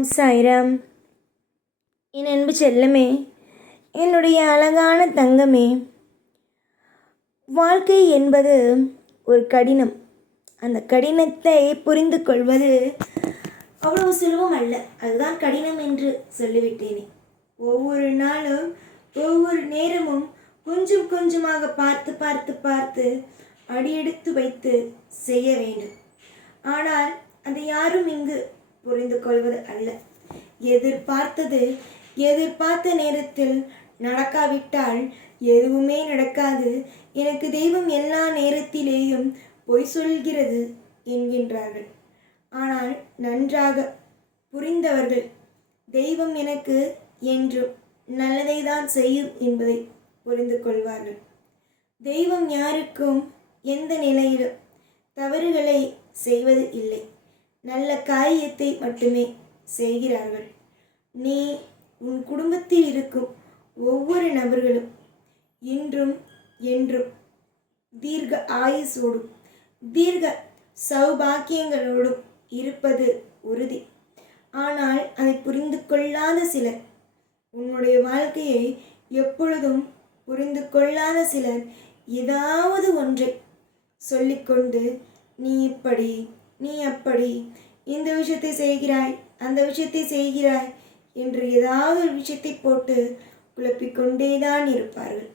ஓம் சாய்ராம். என் அன்பு செல்லமே, என்னுடைய அழகான தங்கமே, வாழ்க்கை என்பது ஒரு கடினம். அந்த கடினத்தை புரிந்து கொள்வது அவ்வளவு சுலபம் அல்ல. அதுதான் கடினம் என்று சொல்லிவிட்டேனே. ஒவ்வொரு நாளும் ஒவ்வொரு நேரமும் கொஞ்சம் கொஞ்சமாக பார்த்து பார்த்து பார்த்து அடியெடுத்து வைத்து செய்ய வேண்டும். ஆனால் அதை யாரும் இங்கு புரிந்து கொள்வது அல்ல. எதிர்பார்த்த நேரத்தில் நடக்காவிட்டால் எதுவுமே நடக்காது. எனக்கு தெய்வம் எல்லா நேரத்திலேயும் பொய் சொல்கிறது என்கின்றார்கள். ஆனால் நன்றாக புரிந்தவர்கள் தெய்வம் எனக்கு என்றும் நல்லதை தான் செய்யும் என்பதை புரிந்து கொள்வார்கள். தெய்வம் யாருக்கும் எந்த நிலையிலும் தவறுகளை செய்வது இல்லை, நல்ல காரியத்தை மட்டுமே செய்கிறார்கள். நீ உன் குடும்பத்தில் இருக்கும் ஒவ்வொரு நபர்களும் இன்றும் என்றும் தீர்க்க ஆயுசோடும் தீர்க்க சௌபாக்கியங்களோடும் இருப்பது உறுதி. ஆனால் அதை புரிந்து கொள்ளாத சிலர், உன்னுடைய வாழ்க்கையை எப்பொழுதும் புரிந்து கொள்ளாத சிலர் ஏதாவது ஒன்றை சொல்லிக்கொண்டு நீ இப்படி நீ அப்படி, இந்த விஷயத்தை செய்கிறாய் அந்த விஷயத்தை செய்கிறாய் என்று ஏதாவது ஒரு விஷயத்தை போட்டு குழப்பிக்கொண்டேதான் இருப்பார்கள்.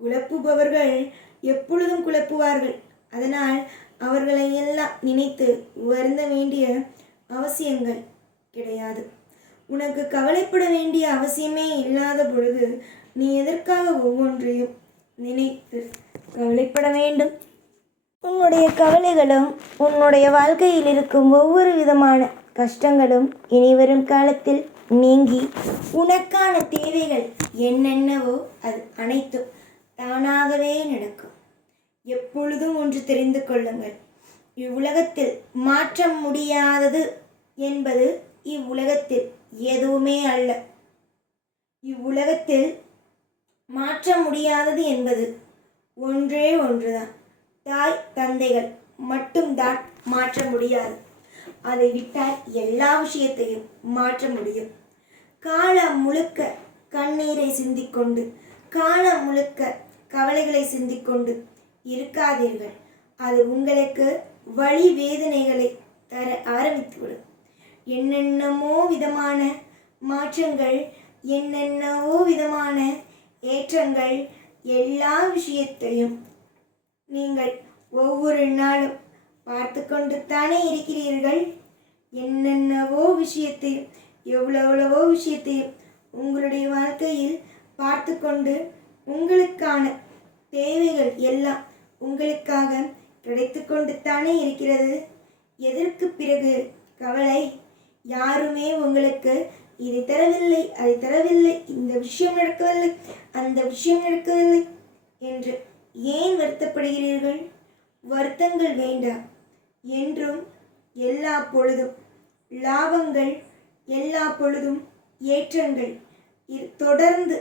குழப்புபவர்கள் எப்பொழுதும் குழப்புவார்கள். அதனால் அவர்களை எல்லாம் நினைத்து வருந்த வேண்டிய அவசியங்கள் கிடையாது. உனக்கு கவலைப்பட வேண்டிய அவசியமே இல்லாத பொழுது நீ எதற்காக ஒவ்வொன்றையும் நினைத்து கவலைப்பட வேண்டும்? உன்னுடைய கவலைகளும் உன்னுடைய வாழ்க்கையில் இருக்கும் ஒவ்வொரு விதமான கஷ்டங்களும் இனிவரும் காலத்தில் நீங்கி உனக்கான தேவைகள் என்னென்னவோ அது அனைத்தும் தானாகவே நடக்கும். எப்பொழுதும் ஒன்று தெரிந்து கொள்ளுங்கள், இவ்வுலகத்தில் மாற்ற முடியாதது என்பது இவ்வுலகத்தில் எதுவுமே அல்ல. இவ்வுலகத்தில் மாற்ற முடியாதது என்பது ஒன்றே ஒன்றுதான். தாய் தந்தைகள் மட்டும்தான் மாற்ற முடியாது. அதை விட்டால் எல்லா விஷயத்தையும் மாற்ற முடியும். காலம் முழுக்க கண்ணீரை சிந்திக்கொண்டு, காலம் முழுக்க கவலைகளை சிந்திக்கொண்டு இருக்காதீர்கள். அது உங்களுக்கு வலி வேதனைகளை தர ஆரம்பித்துவிடும். என்னென்னமோ விதமான மாற்றங்கள், என்னென்னவோ விதமான ஏற்றங்கள், எல்லா விஷயத்தையும் நீங்கள் ஒவ்வொரு நாளும் பார்த்து கொண்டு தானே இருக்கிறீர்கள். என்னென்னவோ விஷயத்தையும் எவ்வளவோ விஷயத்தையும் உங்களுடைய வாழ்க்கையில் பார்த்து கொண்டு உங்களுக்கான தேவைகள் எல்லாம் உங்களுக்காக கிடைத்து கொண்டு தானே இருக்கிறது. எதற்கு பிறகு கவலை? யாருமே உங்களுக்கு இதை தரவில்லை, அதை தரவில்லை, இந்த விஷயம் நடக்கவில்லை, அந்த விஷயம் நடக்கவில்லை என்று ஏன் வருத்தப்படுகிறீர்கள்? வருத்தங்கள் வேண்டாம். என்றும் எல்லா பொழுதும் லாபங்கள், எல்லா பொழுதும் ஏற்றங்கள் தொடர்ந்து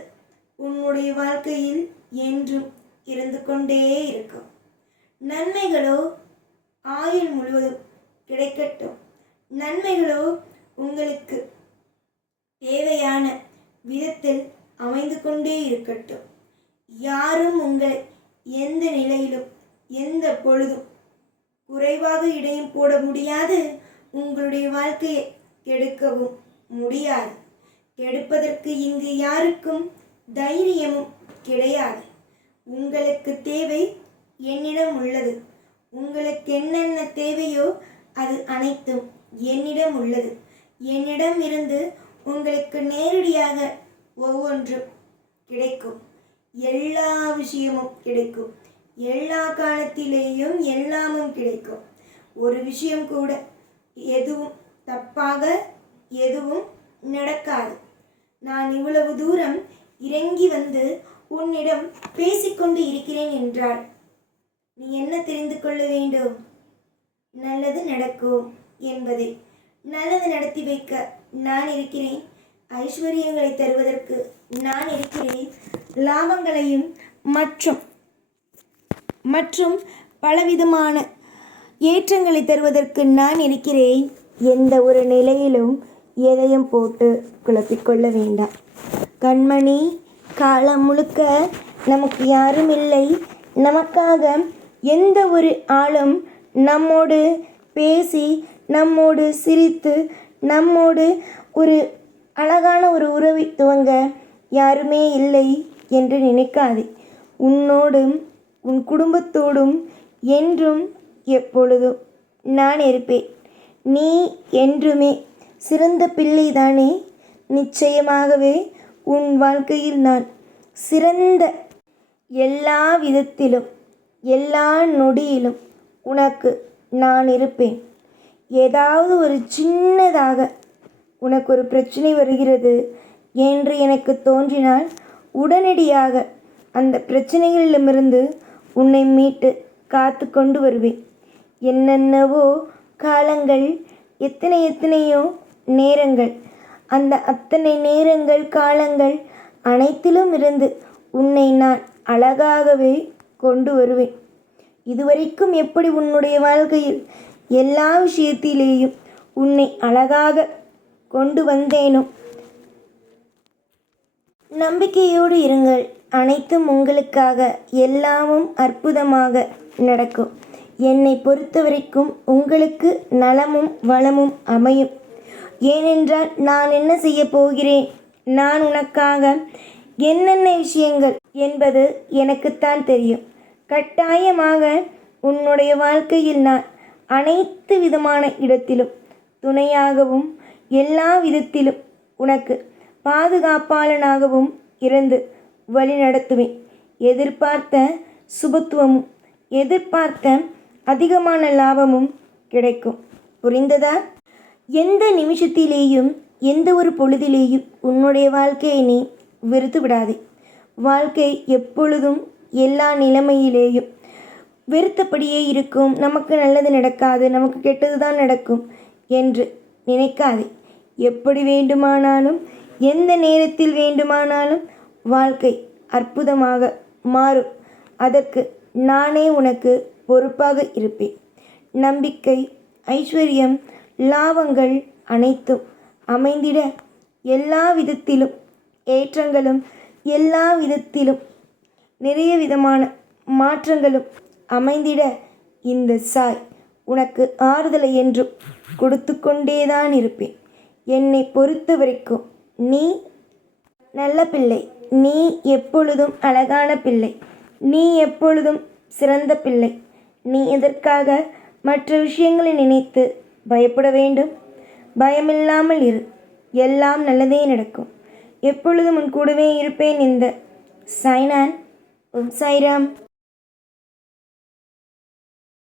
உன்னுடைய வாழ்க்கையில் என்றும் இருந்து கொண்டே இருக்கும். நன்மைகளோ ஆயுள் முழுவதும் கிடைக்கட்டும். நன்மைகளோ உங்களுக்கு தேவையான விதத்தில் அமைந்து கொண்டே இருக்கட்டும். யாரும் உங்களை எந்த நிலையிலும் எந்த பொழுதும் குறைவாக இடையும் போட முடியாது. உங்களுடைய வாழ்க்கையை கெடுக்கவும் முடியாது. கெடுப்பதற்கு இங்கு யாருக்கும் தைரியமும் கிடையாது. உங்களுக்கு தேவை என்னிடம் உள்ளது. உங்களுக்கு என்னென்ன தேவையோ அது அனைத்தும் என்னிடம் உள்ளது. என்னிடம் இருந்து உங்களுக்கு நேரடியாக ஒவ்வொன்றும் கிடைக்கும். எல்லா விஷயமும் கிடைக்கும். எல்லா காலத்திலேயும் எல்லாமும் கிடைக்கும். ஒரு விஷயம் கூட எதுவும் தப்பாக எதுவும் நடக்காது. நான் இவ்வளவு தூரம் இறங்கி வந்து உன்னிடம் பேசிக்கொண்டு இருக்கிறேன் என்றால் நீ என்ன தெரிந்து கொள்ள வேண்டும்? நல்லது நடக்கும் என்பதை. நல்லது நடத்தி வைக்க நான் இருக்கிறேன். ஐஸ்வர்யங்களை தருவதற்கு நான் இருக்கிறேன். லாபங்களையும் மற்றும் பலவிதமான ஏற்றங்களை தருவதற்கு நான் இருக்கிறேன். எந்த ஒரு நிலையிலும் எதையும் போட்டு குழப்பிக்கொள்ள வேண்டாம். கண்மணி, காலம் முழுக்க நமக்கு யாரும் இல்லை. நமக்காக எந்த ஒரு ஆளும் நம்மோடு பேசி, நம்மோடு சிரித்து, நம்மோடு ஒரு அழகான ஒரு உறவை துவங்க யாருமே இல்லை என்று நினைக்காதே. உன்னோடும் உன் குடும்பத்தோடும் என்றும் எப்பொழுதும் நான் இருப்பேன். நீ என்றுமே சிறந்த பிள்ளைதானே. நிச்சயமாகவே உன் வாழ்க்கையில் நான் சிறந்த எல்லா விதத்திலும் எல்லா நொடியிலும் உனக்கு நான் இருப்பேன். ஏதாவது ஒரு சின்னதாக உனக்கு ஒரு பிரச்சனை வருகிறது என்று எனக்கு தோன்றினால் உடனடியாக அந்த பிரச்சனைகளிடமிருந்து உன்னை மீட்டு காத்து கொண்டு வருவேன். என்னென்னவோ காலங்கள், எத்தனையோ நேரங்கள், அந்த அத்தனை நேரங்கள் காலங்கள் அனைத்திலும் இருந்து உன்னை நான் அழகாகவே கொண்டு வருவேன். இதுவரைக்கும் எப்படி உன்னுடைய வாழ்க்கையில் எல்லா விஷயத்திலேயும் உன்னை அழகாக கொண்டு வந்தேனோ, நம்பிக்கையோடு இருங்கள். அனைத்தும் உங்களுக்காக, எல்லாமும் அற்புதமாக நடக்கும். என்னை பொறுத்தவரைக்கும் உங்களுக்கு நலமும் வளமும் அமையும். ஏனென்றால் நான் என்ன செய்ய போகிறேன், நான் உனக்காக என்னென்ன விஷயங்கள் என்பது எனக்குத்தான் தெரியும். கட்டாயமாக உன்னுடைய வாழ்க்கையில் நான் அனைத்து விதமான இடத்திலும் துணையாகவும் எல்லா விதத்திலும் உனக்கு பாதுகாப்பாளனாகவும் இருந்து வழி நடத்துவேன். எதிர்பார்த்த சுபத்துவமும் எதிர்பார்த்த அதிகமான லாபமும் கிடைக்கும். புரிந்ததா? எந்த நிமிஷத்திலேயும் எந்த ஒரு பொழுதிலேயும் உன்னுடைய வாழ்க்கையை நீ வெறுத்து விடாதே. வாழ்க்கை எப்பொழுதும் எல்லா நிலைமையிலேயும் வெறுத்தபடியே இருக்கும். நமக்கு நல்லது நடக்காது, நமக்கு கெட்டது தான் நடக்கும் என்று நினைக்காதே. எப்படி வேண்டுமானாலும் எந்த நேரத்தில் வேண்டுமானாலும் வாழ்க்கை அற்புதமாக மாறும். அதற்கு நானே உனக்கு பொறுப்பாக இருப்பேன். நம்பிக்கை, ஐஸ்வர்யம், லாபங்கள் அனைத்தும் அமைந்திட, எல்லா விதத்திலும் ஏற்றங்களும் எல்லா விதத்திலும் நிறைய விதமான மாற்றங்களும் அமைந்திட இந்த சாய் உனக்கு ஆறுதலை என்றும் கொடுத்து கொண்டேதான் இருப்பேன். என்னை பொறுத்த வரைக்கும் நீ நல்ல பிள்ளை. நீ எப்பொழுதும் அழகான பிள்ளை. நீ எப்பொழுதும் சிறந்த பிள்ளை. நீ எதற்காக மற்ற விஷயங்களை நினைத்து பயப்பட வேண்டும்? பயமில்லாமல் இரு. எல்லாம் நல்லதே நடக்கும். எப்பொழுதும் உன் கூடவே இருப்பேன். இந்த சாய்நான். ஓம் சாய்ராம்.